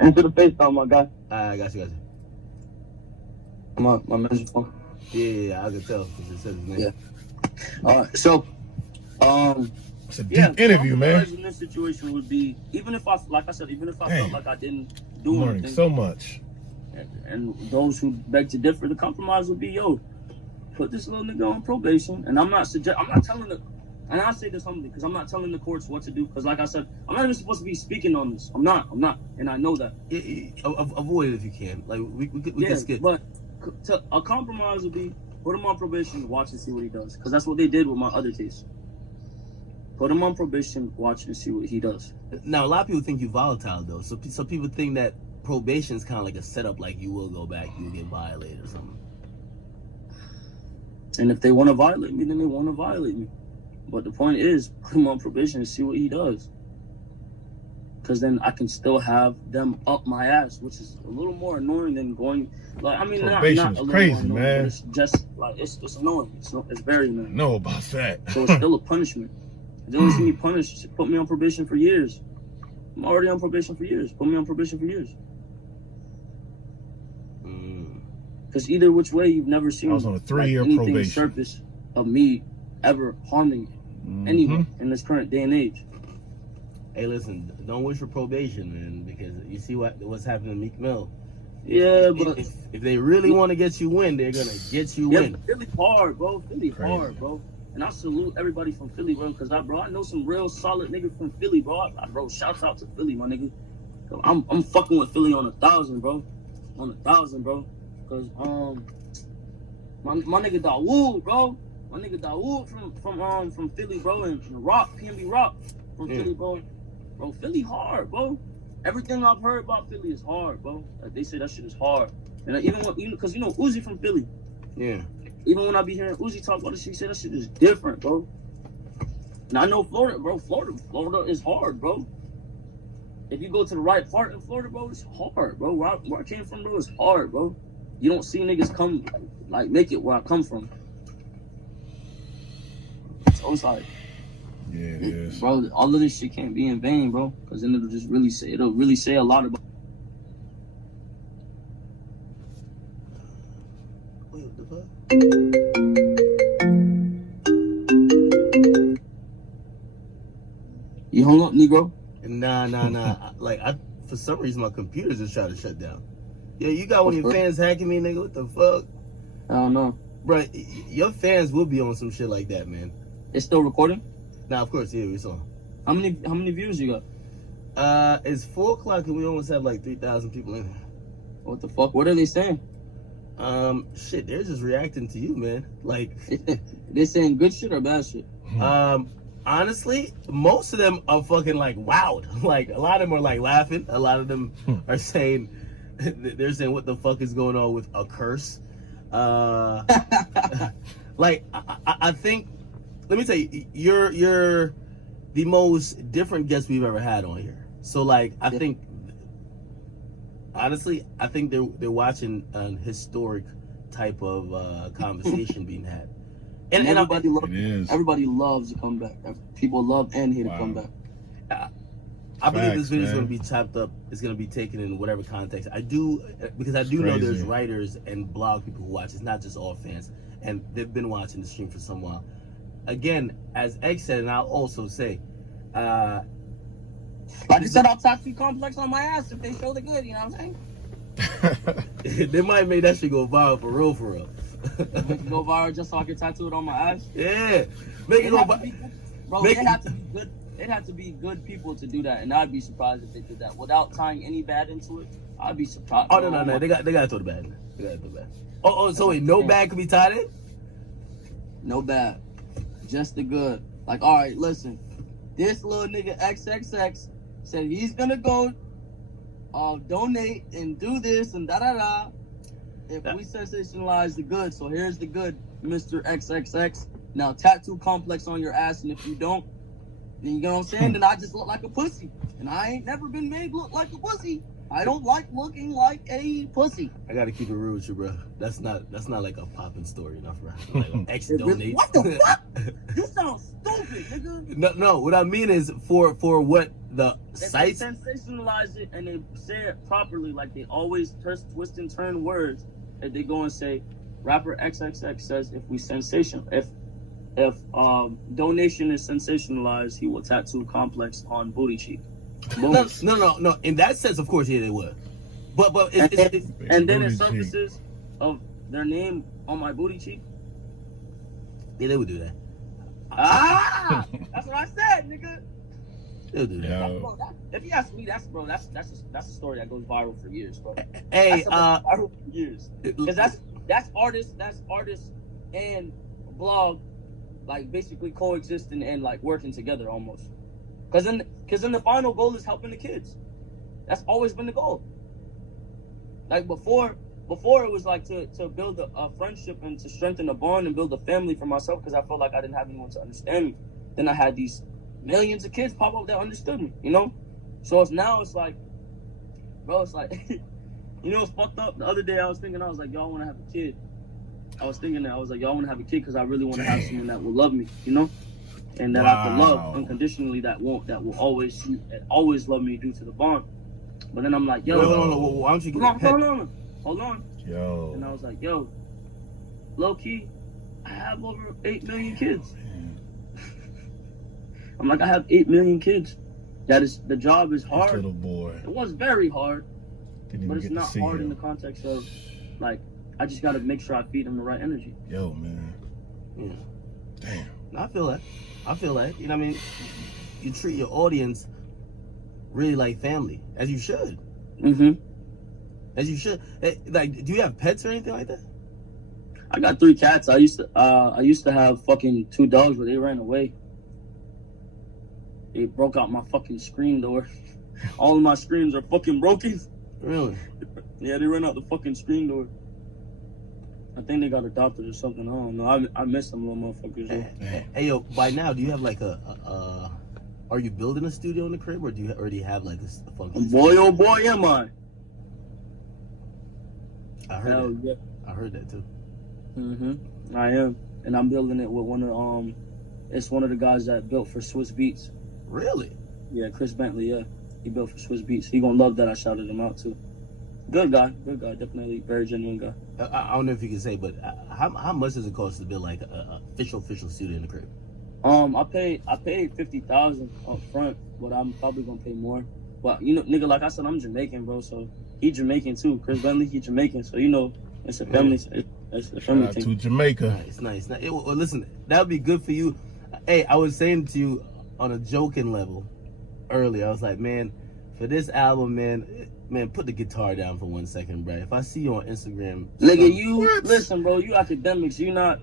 Answer the FaceTime, my guy. I got you. My message phone. Yeah, I can tell because it says his name. Yeah. All right, so, It's a deep interview, man. In this situation would be, even if I felt like I didn't do I'm learning anything, so much. and those who beg to differ, the compromise would be, yo, put this little nigga on probation, and I'm not telling the, and I say this humbly, because I'm not telling the courts what to do, because like I said, I'm not even supposed to be speaking on this. I'm not, and I know that. Avoid it if you can. Like, we can skip. But a compromise would be, put him on probation, watch and see what he does, because that's what they did with my other case. Put him on probation, watch and see what he does. Now, a lot of people think you're volatile, though. So people think that probation is kind of like a setup, like you will go back, you will get violated or something. And if they want to violate me, then they want to violate me. But the point is, put him on probation and see what he does. Because then I can still have them up my ass, which is a little more annoying than going, like, I mean, not a little crazy, more annoying, man. but it's just, like, it's annoying. It's very annoying. I know about that. So it's still a punishment. If they don't see me punished, put me on probation for years. I'm already on probation for years. Put me on probation for years. Because either which way, you've never seen I was on a 3-year anything probation. surface of me ever harming anyone in this current day and age. Hey, listen, don't wish for probation, man, because you see what's happening in Meek Mill. Yeah, but if they really want to get you in, they're gonna get you in. Philly hard, bro. Philly hard, bro. And I salute everybody from Philly, bro, because I know some real solid niggas from Philly, bro. Bro, shouts out to Philly, my nigga. I'm fucking with Philly on 1,000, bro. On 1,000, bro. Cause my nigga Dawood, bro. My nigga Dawood from Philly, bro, and Rock, PNB Rock from Philly, bro. Bro, Philly hard, bro. Everything I've heard about Philly is hard, bro. Like, they say that shit is hard. And even because you know Uzi from Philly. Yeah. Even when I be hearing Uzi talk about it, she said that shit is different, bro. And I know Florida, bro. Florida is hard, bro. If you go to the right part in Florida, bro, it's hard, bro. Where I came from, bro, it's hard, bro. You don't see niggas come, like, make it where I come from. So it's like, yeah, it is. Bro, all of this shit can't be in vain, bro. Because then it'll really say a lot about. Wait, what the fuck? You hung up, Negro? Nah. Like, for some reason, my computer just tried to shut down. Yeah, you got one of your fans hacking me, nigga. What the fuck? I don't know. Bro, your fans will be on some shit like that, man. It's still recording? Nah, of course, yeah, it's on. How many views you got? It's 4 o'clock and we almost have like 3,000 people in here. What the fuck? What are they saying? Shit, they're just reacting to you, man. Like, they saying good shit or bad shit? Honestly, most of them are fucking like wowed. Like, a lot of them are like laughing. A lot of them are saying, they're saying, what the fuck is going on with a curse? Like, I think, let me tell you, you're the most different guest we've ever had on here. So, like, I think, honestly, I think they're watching an historic type of conversation being had. And everybody loves to come back. People love and hate to come back. I believe this video is going to be chopped up. It's going to be taken in whatever context. I do, because I do know there's writers and blog people who watch. It's not just all fans. And they've been watching the stream for some while. Again, as X said, and I'll also say, I just said I'll tattoo complex on my ass if they show the good, you know what I'm saying? They might make that shit go viral for real, for real. Make it go viral just so I can tattoo it on my ass? Yeah. Make it go viral. Bro, it had to be good. It had to be good people to do that, and I'd be surprised if they did that without tying any bad into it. I'd be surprised. Oh no! They got to throw the bad in. They got to throw the bad. Oh, so wait, no bad can be tied in? No bad, just the good. Like, all right, listen, this little nigga XXX said he's gonna go, donate and do this and da da da. If we sensationalize the good, so here's the good, Mr. XXX. Now tattoo complex on your ass, and if you don't, then you know what I'm saying? Then I just look like a pussy. And I ain't never been made look like a pussy. I don't like looking like a pussy. I gotta keep it real with you, bro. That's not like a popping story enough, right? Like X donates. What the fuck? You sound stupid, nigga. No. What I mean is for what the If they sites. sensationalize it and they say it properly, like they always twist and turn words, and they go and say, rapper XXX says if donation is sensationalized, he will tattoo complex on booty cheek. Boom. No. In that sense, of course, yeah, they would. But and then it surfaces of their name on my booty cheek. Yeah, they would do that. That's what I said, nigga. They'll do that. Bro, if you ask me, that's a story that goes viral for years, bro. Hey, viral for years. Because that's artists and blog, like basically coexisting and like working together almost. Because then the final goal is helping the kids. That's always been the goal. Like before it was like to build a friendship and to strengthen a bond and build a family for myself because I felt like I didn't have anyone to understand me. Then I had these millions of kids pop up that understood me, you know? So it's like, bro, it's like, you know, it's fucked up. The other day I was like, y'all want to have a kid. I was like, y'all want to have a kid because I really want to have someone that will love me, you know? And that I can love unconditionally, that will always love me due to the bond. But then I'm like, yo, why don't you get hold on. Yo. And I was like, yo, low key, I have over 8 million kids. I'm like, I have 8 million kids. The job is hard. Little boy. It was very hard, but it's not hard in the context of, like, I just got to make sure I feed them the right energy. Yo, man. Yeah. Damn. I feel that. You know what I mean? You treat your audience really like family, as you should. Mm-hmm. As you should. Like, do you have pets or anything like that? I got 3 cats. I used to have fucking 2 dogs, but they ran away. They broke out my fucking screen door. All of my screens are fucking broken. Really? Yeah, they ran out the fucking screen door. I think they got adopted or something. I don't know. I miss them little motherfuckers. Hey, yo, by now, do you have like are you building a studio in the crib, or do you already have like a funky boy, oh boy, am I. I heard that. Yeah. I heard that too. Mm-hmm. I am. And I'm building it with it's one of the guys that built for Swiss Beats. Really? Yeah, Chris Bentley, yeah. He built for Swiss Beats. He gonna love that I shouted him out too. Good guy, definitely very genuine guy. I don't know if you can say, but how much does it cost to build like a official studio in the crib? I paid $50,000 up front, but I'm probably gonna pay more. But you know, nigga, like I said, I'm Jamaican, bro. So he Jamaican too. Chris Bentley, he Jamaican. So you know, it's a family. It's a family thing. To Jamaica. Nice. Well, listen, that would be good for you. Hey, I was saying to you on a joking level earlier. I was like, man, for this album, man, put the guitar down for 1 second, bro. If I see you on Instagram, nigga, listen, bro. You Akademiks. You not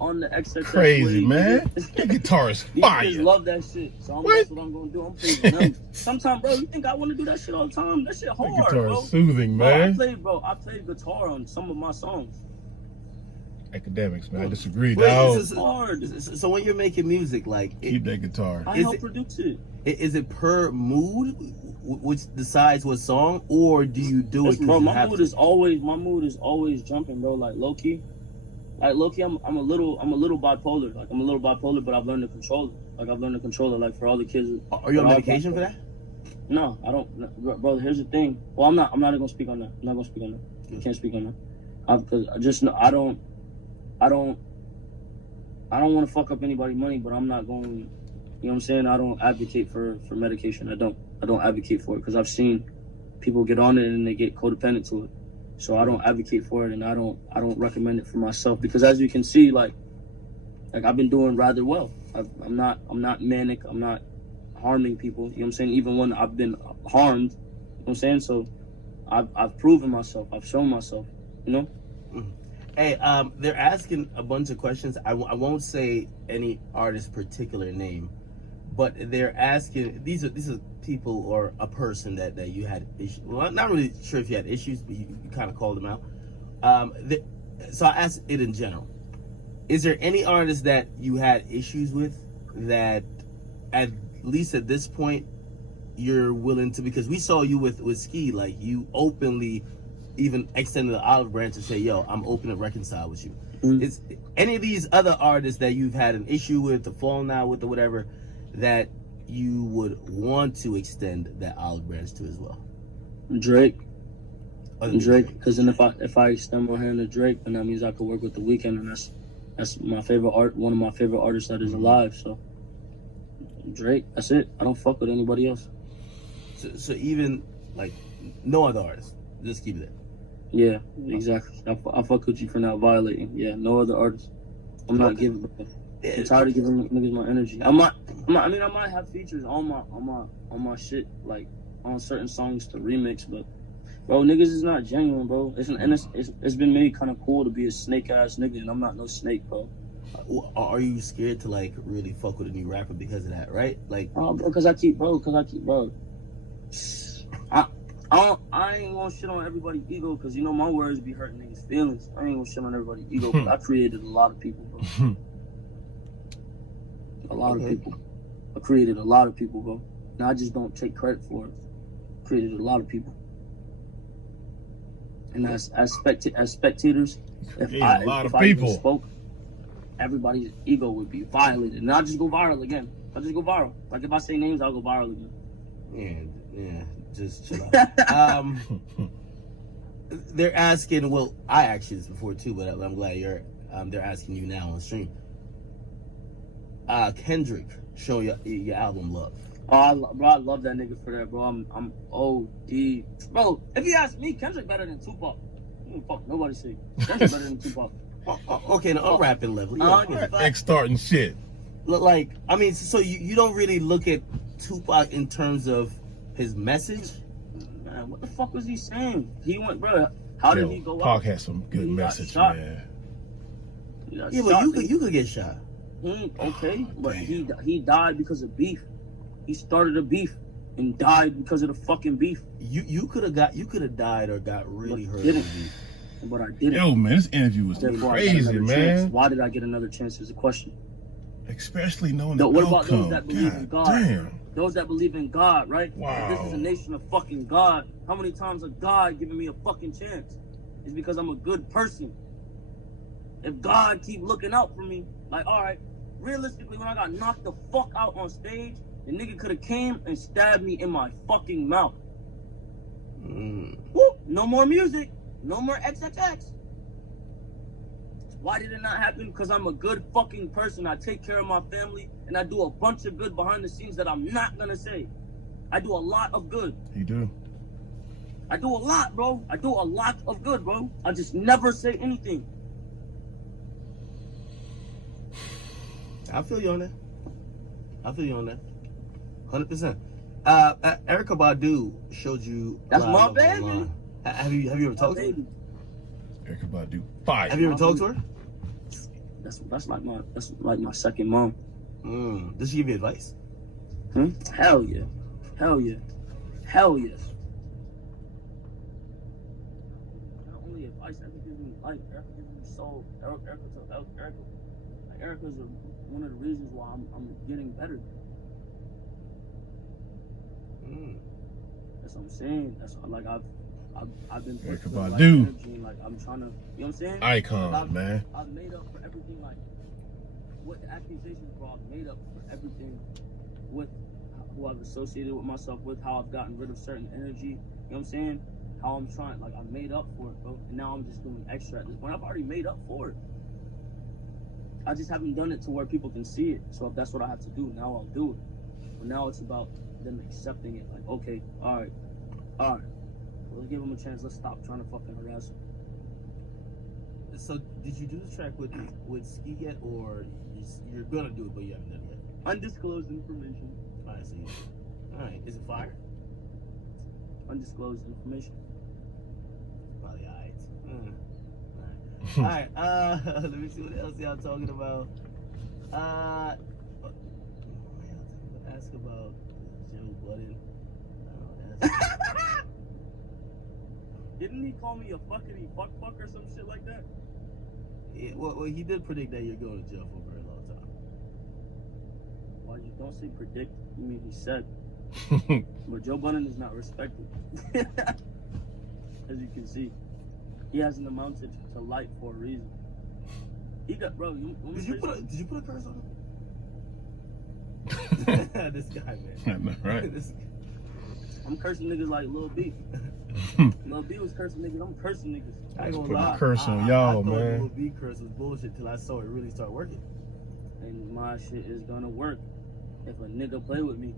on the XXX. Crazy, way. man. The guitar is fire. You love that shit. So that's what I'm gonna do. I'm playing them. Sometimes, bro, you think I want to do that shit all the time? That shit hard, the guitar bro. is soothing, man. I played guitar on some of my songs. Academics, man. I disagree. It's hard. So when you're making music, like keep that guitar. I help produce it. Is it per mood, which decides what song, or do you do it? Bro, my mood is always jumping, bro. Like low key, I'm a little bipolar. Like I'm a little bipolar, but I've learned to control it. Like I've learned to control it. Like for all the kids. Are you on medication for that? No, I don't, bro. Here's the thing. Well, I'm not gonna speak on that. I'm not gonna speak on that. I can't speak on that. Because I don't want to fuck up anybody's money, but I'm not going. You know what I'm saying? I don't advocate for medication. I don't advocate for it because I've seen people get on it and they get codependent to it. So I don't advocate for it, and I don't recommend it for myself because as you can see, like I've been doing rather well. I'm not manic. I'm not harming people. You know what I'm saying? Even when I've been harmed, you know what I'm saying? So I've proven myself. I've shown myself. You know. Mm-hmm. Hey, they're asking a bunch of questions. I won't say any artist's particular name, but they're asking, these are people or a person that you had issues. Well, I'm not really sure if you had issues, but you kind of called them out. So I asked it in general. Is there any artist that you had issues with that, at least at this point, you're willing to, because we saw you with Ski, like you openly even extended the olive branch and say, yo, I'm open to reconcile with you. Mm-hmm. Is any of these other artists that you've had an issue with, or falling out with, or whatever, that you would want to extend that olive branch to as well? Drake. Because then if I extend my hand to Drake, then that means I could work with The Weeknd, and that's my favorite one of my favorite artists that is alive. So Drake, that's it. I don't fuck with anybody else. So even like no other artist, just keep it there. Yeah, exactly. I fuck with you for not violating. Yeah, no other artist. I'm not giving. I'm tired of giving niggas my energy. I might have features on my shit, like on certain songs to remix, but bro, niggas is not genuine, bro. It's been made kind of cool to be a snake ass nigga, and I'm not no snake, bro. Are you scared to like really fuck with a new rapper because of that, right? Like, bro, because I keep, bro. I ain't gonna shit on everybody's ego, because you know my words be hurting niggas' feelings. I ain't gonna shit on everybody's ego, but I created a lot of people, bro. A lot of people. I created a lot of people, bro. And I just don't take credit for it. I created a lot of people. And as spectators, if I even spoke, everybody's ego would be violated, and I'll just go viral again. I'll just go viral. Like if I say names, I'll go viral again. Yeah, just chill out. They're asking. Well, I asked you this before too, but I'm glad they're asking you now on stream. Kendrick, show your album Love. Oh, I love that nigga for that, bro. I'm OD. Bro, if you ask me, Kendrick better than Tupac. Fuck, nobody say Kendrick better than Tupac. Okay, no, I'm rapping level. X starting shit. Like, I mean, so you don't really look at Tupac in terms of his message? Man, what the fuck was he saying? He went, bro, how did he go out? Pac had some good message, man. Yeah, but you could get shot. Okay, but he died because of beef. He started a beef and died because of the fucking beef. You could have died or got really hurt. But I didn't. Yo, man, this interview was crazy, man. Chance. Why did I get another chance is a question. Especially knowing the what outcome. About those that believe in God? Damn. Those that believe in God, right? Wow. This is a nation of fucking God. How many times has God given me a fucking chance? It's because I'm a good person. If God keep looking out for me, like, all right, realistically, when I got knocked the fuck out on stage, the nigga could have came and stabbed me in my fucking mouth. Whoop, no more music. No more XXX. Why did it not happen? Because I'm a good fucking person. I take care of my family, and I do a bunch of good behind the scenes that I'm not gonna say. I do a lot of good. You do? I do a lot, bro. I do a lot of good, bro. I just never say anything. I feel you on that. 100%. Erykah Badu showed you. That's my baby. Have you ever talked to her? Erykah Badu, fire. Have you ever talked to her? That's like my second mom. Does she give you advice? Hell yeah. Hell yes. Not only advice, Erykah gives me life. Erykah gives me soul. Erykah's one of the reasons why I'm getting better. That's what I'm saying. That's like I've been put through like energy, and like I'm trying to, you know what I'm saying? Icon, man. I've made up for everything, like what the accusations brought. Made up for everything with who I've associated with myself with, how I've gotten rid of certain energy. You know what I'm saying? How I'm trying, like I've made up for it, bro. And now I'm just doing extra at this point. I've already made up for it. I just haven't done it to where people can see it. So if that's what I have to do, now I'll do it. But now it's about them accepting it. Like, okay, all right. Let's give them a chance. Let's stop trying to fucking harass them. So, did you do this track with Ski yet, or you're gonna do it, but you haven't done it yet? Undisclosed information. All right. Is it fire? Undisclosed information. Probably all right. All right. Let me see what else y'all talking about. Ask about Joe Budden. Didn't he call me a fuckity fuck or some shit like that? Yeah, well, he did predict that you're going to jail for a very long time. Why you don't say predict? You mean he said? But Joe Budden is not respected, as you can see. He hasn't amounted to light for a reason. He got, bro. Did you put a curse on him? This guy, man. I know, right? I'm cursing niggas like Lil B. Lil B was cursing niggas. I'm cursing niggas. I ain't gonna Put a lie. curse on y'all, I thought man. Lil B curse was bullshit till I saw it really start working. And my shit is gonna work if a nigga play with me.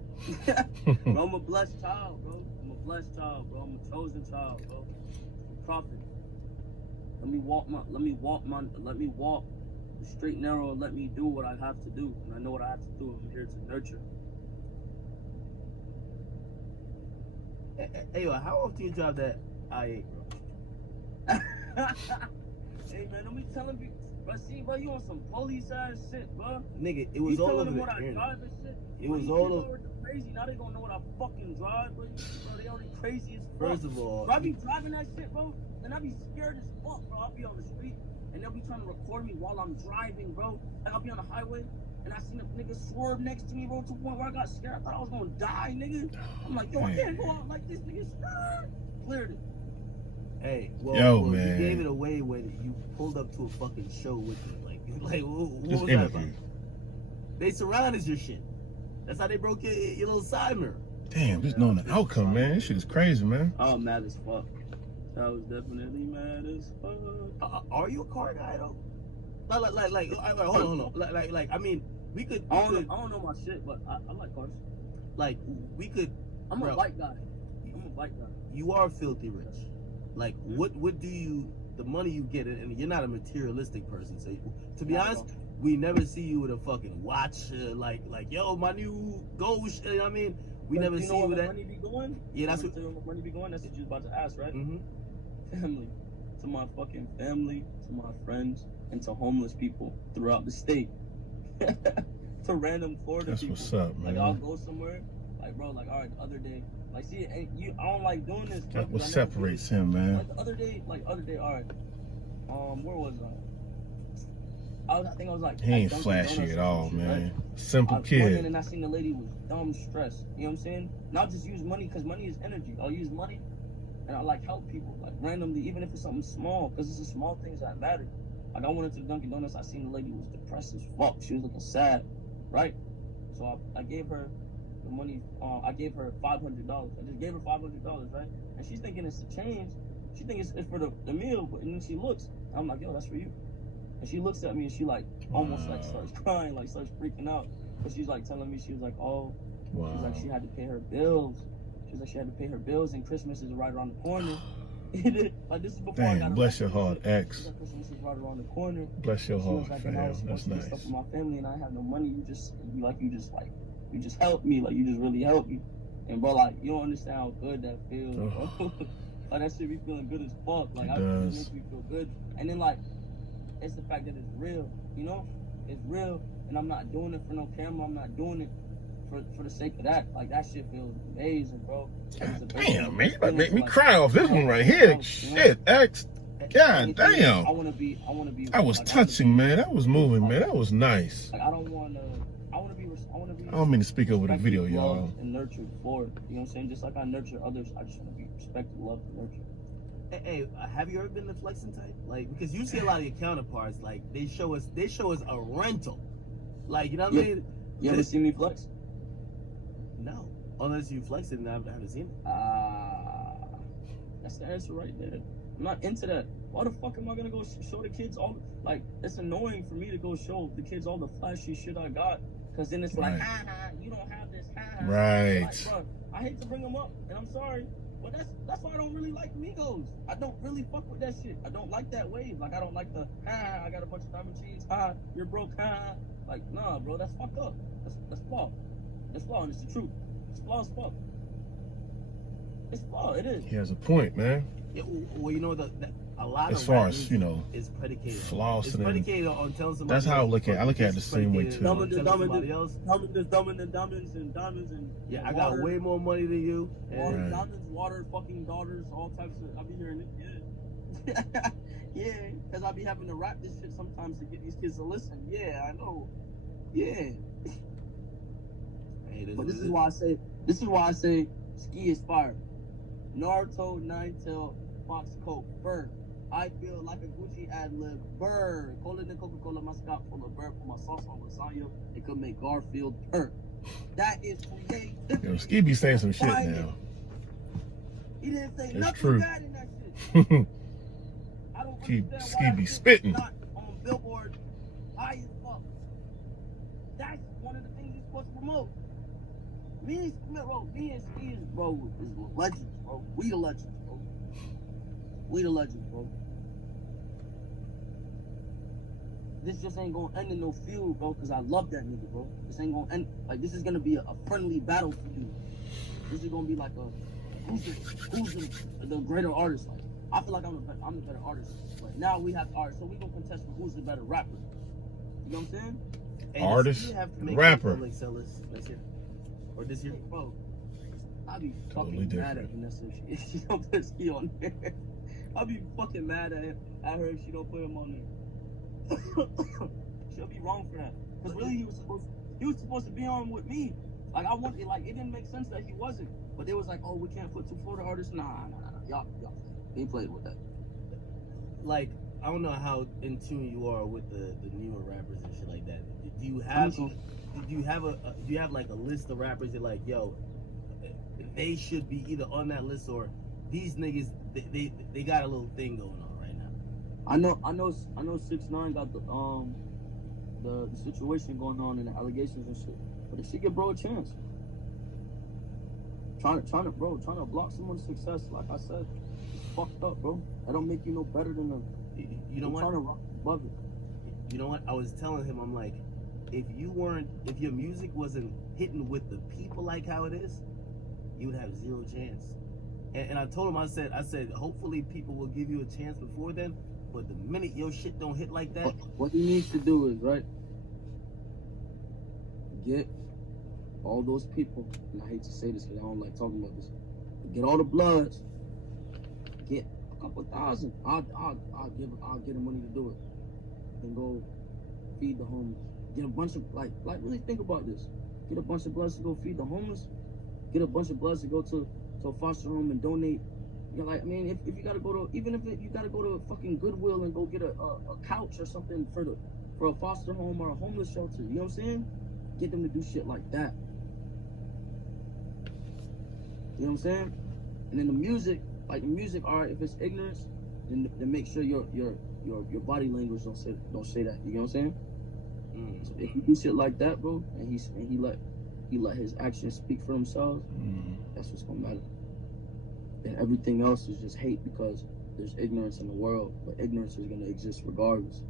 Bro, I'm a blessed child, bro. I'm a blessed child, bro. I'm a chosen child, bro. I'm a prophet. Let me walk the straight and narrow and let me do what I have to do. And I know what I have to do. I'm here to nurture. Hey, yo, how often you drive that I-8, bro? Hey, man, don't be telling me. Bro, see, bro, you on some police ass shit, bro. Nigga, it was all over the what I internet. drive and shit. It was all over. Crazy. Now they gonna know what I fucking drive, bro. Bro, they already crazy as fuck. First of all, bro, I be driving that shit, bro, and I be scared as fuck, bro. I'll be on the street and they'll be trying to record me while I'm driving, bro. Like I'll be on the highway and I seen a nigga swerve next to me, bro, to the point where I got scared. I thought I was gonna die, nigga. I'm like, yo, I can't go out like this, nigga. Cleared it. Hey, well, yo, you man. gave it away when you pulled up to a fucking show with me. Like what Just was that interview. about? They surrounded your shit. That's how they broke your little side mirror. Damn, just knowing the outcome, man. This shit is crazy, man. Oh, mad as fuck. I was definitely mad as fuck. Are you a car guy though? Like, hold on. Like, I mean, we could. I don't know my shit, but I like cars. Like, we could. I'm a bike guy. You are filthy rich. Like, what do you? The money you get, and you're not a materialistic person. So, to be honest, we never see you with a fucking watch. Like, yo, my new Ghost. You know what I mean? We never see you with that. Money be going? Yeah, that's what money be going. That's what you was about to ask, right? Mm-hmm. Family, to my fucking family, to my friends, and to homeless people throughout the state. To random Florida That's people. what's up, man. Like I'll go somewhere, like bro, like all right, the other day, like see, I don't like doing this. That's what separates him, man. Like the other day, all right. Where was I think I was like. He ain't Dunkin' flashy Donuts at or all, some shit, man. right? Simple I went in kid. and I seen the lady was dumb stressed. You know what I'm saying? Not just use money because money is energy. I'll use money and I like help people like randomly, even if it's something small, because it's the small things that matter. Like I went into the Dunkin' Donuts, I seen the lady was depressed as fuck. She was looking sad, right? So I gave her the money. I gave her $500. I just gave her $500, right? And she's thinking it's a change. She thinks it's for the meal, but and then she looks. I'm like, yo, that's for you. And she looks at me and she like almost like starts crying, like starts freaking out. But she's like telling me, she was like, oh, Wow. she's like she had to pay her bills. She's like she had to pay her bills and Christmas is right around the corner. Like this is before I got Damn, her bless your relationship. heart, X. She's like, Christmas is right around the corner. Bless your She was heart, like, and I fam. was supposed That's to get nice. stuff for my family and I have no money. You just helped me. Like you just really helped me. And bro, like you don't understand how good that feels, bro. Like that shit be feeling good as fuck. Like it makes me feel good. And then like it's the fact that it's real, you know? It's real and I'm not doing it for no camera. I'm not doing it for the sake of that. Like that shit feels amazing, bro. Damn, man, you about to make me cry off this one right here. Shit, X. God damn. I wanna be That was touching, man. That was moving, man. That was nice. Like I wanna be I don't mean to speak over the video, y'all. And nurtured for it. You know what I'm saying? Just like I nurture others, I just wanna be respected, loved, and nurtured. Hey, have you ever been the flexing type? Like, because you see a lot of your counterparts, like they show us a rental. Like, you know what I mean? You ever see me flex? No, unless you flex it, and I haven't seen it. That's the answer right there. I'm not into that. Why the fuck am I gonna go show the kids all? Like, it's annoying for me to go show the kids all the flashy shit I got, cause then it's like, you don't have this. Right. Like, bro, I hate to bring them up, and I'm sorry. But that's why I don't really like Migos. I don't really fuck with that shit. I don't like that wave. Like I don't like the I got a bunch of diamond cheese. You're broke. Like nah, bro. That's fucked up. That's flawed. That's flawed. And it's the truth. It's flawed as fuck. It's flawed. It is. He has a point, man. Yeah, well, you know a lot As of far as, you know, is predicated. flossing It's predicated on telling somebody. That's how I look at it. I look at it the same way too. Diamonds and yeah, I got way more money than you. And diamonds, water, fucking daughters, all types of. I be hearing it. Yeah. Yeah, because I be having to rap this shit sometimes to get these kids to listen. Yeah, I know. Yeah. Hey, but this is why I say ski is fire. Naruto, Ninetale, Fox Coke, Bird. I feel like a Gucci ad-lib. Bird. Call it the Coca-Cola mascot full of bird. Put my sauce on lasagna. It could make Garfield purr. That is creativity. Yo, Ski be saying some shit now. He didn't say It's nothing true. bad in that shit. I don't understand Ski why be that shit spitting. not on Billboard high as fuck. That's one of the things he's supposed to promote. Me and Ski is, bro, is legends, bro. We the legends, bro. We the legends, bro. This just ain't gonna end in no feud, bro, because I love that nigga, bro. This ain't gonna end, like, this is gonna be a friendly battle for you. This is gonna be like who's the greater artist? Like, I feel like I'm the better artist. But now we have artists, so we gonna contest for who's the better rapper. You know what I'm saying? Hey, artist, have to make rapper. Like sell this next year or this year, bro. I be Totally fucking different. mad at Vanessa if she don't put Ski on there. I be fucking mad at her if she don't put him on there. She'll be wrong for that. Cause really he was supposed to be on with me. Like it didn't make sense that he wasn't. But they was like, oh, we can't put 2 Florida artists. Nah. Y'all they played with that. Like, I don't know how in tune you are with the newer rappers and shit like that. Do you have like a list of rappers that like, yo, they should be either on that list or these niggas they got a little thing going on right now? I know 6ix9ine got the situation going on and the allegations and shit. But if she give bro a chance. Trying to block someone's success, like I said, it's fucked up, bro. That don't make you no better than them. You know what? Trying to rock above it. You know what? I was telling him, I'm like, if your music wasn't hitting with the people like how it is, you would have zero chance. And I told him, I said, hopefully people will give you a chance before then, but the minute your shit don't hit like that, what he needs to do is, right, get all those people, and I hate to say this because I don't like talking about this, but get all the Bloods, get a couple thousand. I'll get him money to do it, and go feed the homeless. Get a bunch of like really think about this. Get a bunch of Bloods to go feed the homeless. Get a bunch of Bloods to go to a foster home and donate. You know, like, I mean, if you gotta go to, even if you gotta go to fucking Goodwill and go get a couch or something for a foster home or a homeless shelter. You know what I'm saying? Get them to do shit like that. You know what I'm saying? And then the music, alright, if it's ignorance, then make sure your body language don't say that. You know what I'm saying? So if you do shit like that, bro, and he let his actions speak for themselves, that's what's gonna matter. And everything else is just hate because there's ignorance in the world, but ignorance is gonna exist regardless.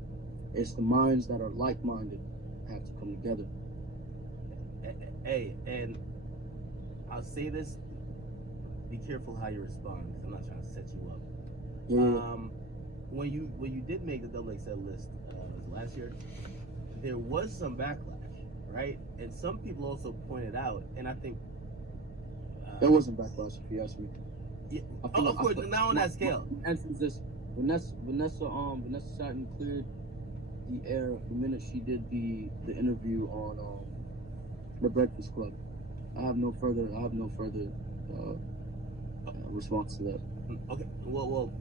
It's the minds that are like-minded have to come together. Hey, and I'll say this, be careful how you respond, because I'm not trying to set you up. Yeah. When you did make the XXL list last year, there was some backlash, right? And some people also pointed out, and I think there wasn't backlash, if you ask me. Yeah, of course, not on that scale. The answer is this: Vanessa sat and cleared the air the minute she did the interview on the Breakfast Club. I have no further response to that. Okay, well,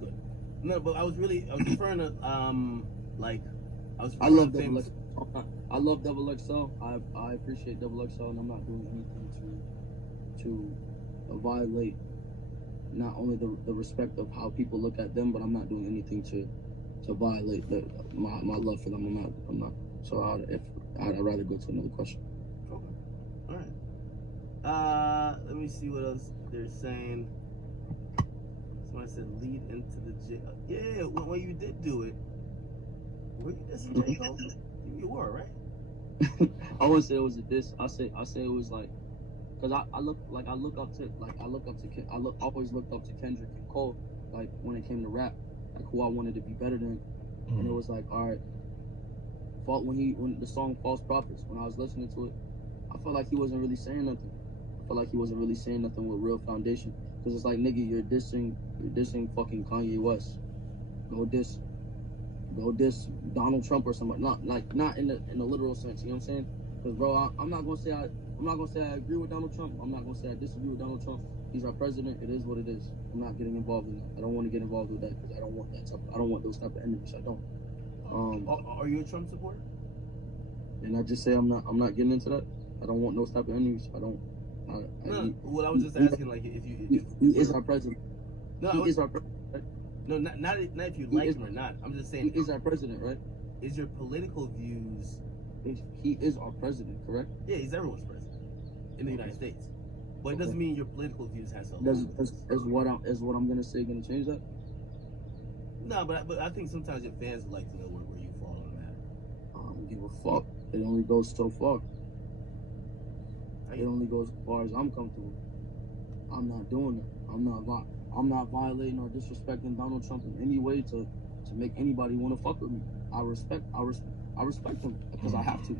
good. No, but I was referring to I love Double XL. I love Double XL. I appreciate Double XL, and I'm not doing anything to violate not only the respect of how people look at them, but I'm not doing anything to violate my love for them. I'm not. So I'd rather go to another question. Okay. All right. Let me see what else they're saying. Somebody said lead into the jail. Yeah, when you did do it, were you dissing J. Cole? You were, right? I wouldn't say it was a diss. I say it was like, cause I always looked up to Kendrick and Cole, like when it came to rap, like who I wanted to be better than, and it was like, all right, when the song False Prophets, when I was listening to it, I felt like he wasn't really saying nothing. I felt like he wasn't really saying nothing with real foundation, cause it's like, nigga, you're dissing fucking Kanye West. Go diss Donald Trump or somebody. Not in the literal sense, you know what I'm saying? Because bro, I'm not gonna say I agree with Donald Trump. I'm not gonna say I disagree with Donald Trump. He's our president. It is what it is. I'm not getting involved in that. I don't want to get involved with that because I don't want those type of enemies. I don't. Are you a Trump supporter? And I just say I'm not getting into that. I don't want those type of enemies. I don't. No, well, I was just asking, like, if he is our president. No, he is our president. Right? No, not if you like him or not. I'm just saying. He is our president, right? Is your political views? He is our president, correct? Yeah, he's everyone's president in the United States. But it doesn't mean your political views has to. Is what I'm gonna say gonna change that? No, but I think sometimes your fans would like to know where you fall on that. I don't give a fuck. It only goes so far. It only goes as far as I'm comfortable. I'm not doing that. I'm not violating or disrespecting Donald Trump in any way to make anybody want to fuck with me. I respect him because I have to.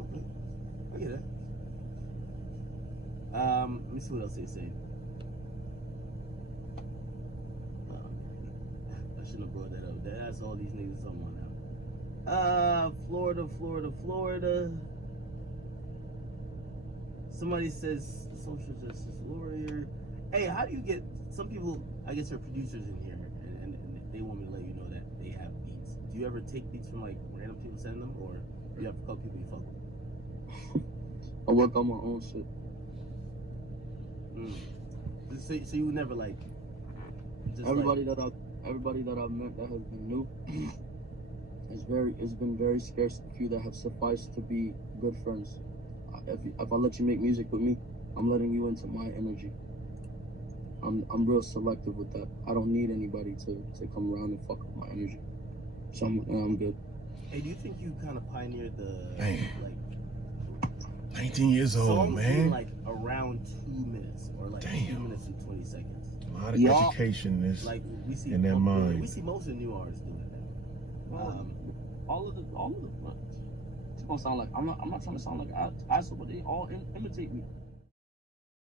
Okay, I get it. Let me see what else they say. I shouldn't have brought that up. That's all these niggas talking about now. Florida. Somebody says social justice warrior. Hey, how do you get some people? I guess they're producers in here, and they want me to let you know that they have beats. Do you ever take beats from like random people, send them, or do you have a couple people you fuck with? I work on my own shit. So you would never like just everybody that I've met that has been new. It's been very scarce. The few that have sufficed to be good friends. If I let you make music with me, I'm letting you into my energy. I'm real selective with that. I don't need anybody to come around and fuck up my energy. So I'm good. Hey, do you think you kind of pioneered the like 19 years old, man? Like around 2 minutes or like 2 minutes and 20 seconds. A lot of education is like we see in their mind. We see most of the new artists doing that. All of the it's gonna sound like I'm not trying to sound like an asshole, but they all imitate me.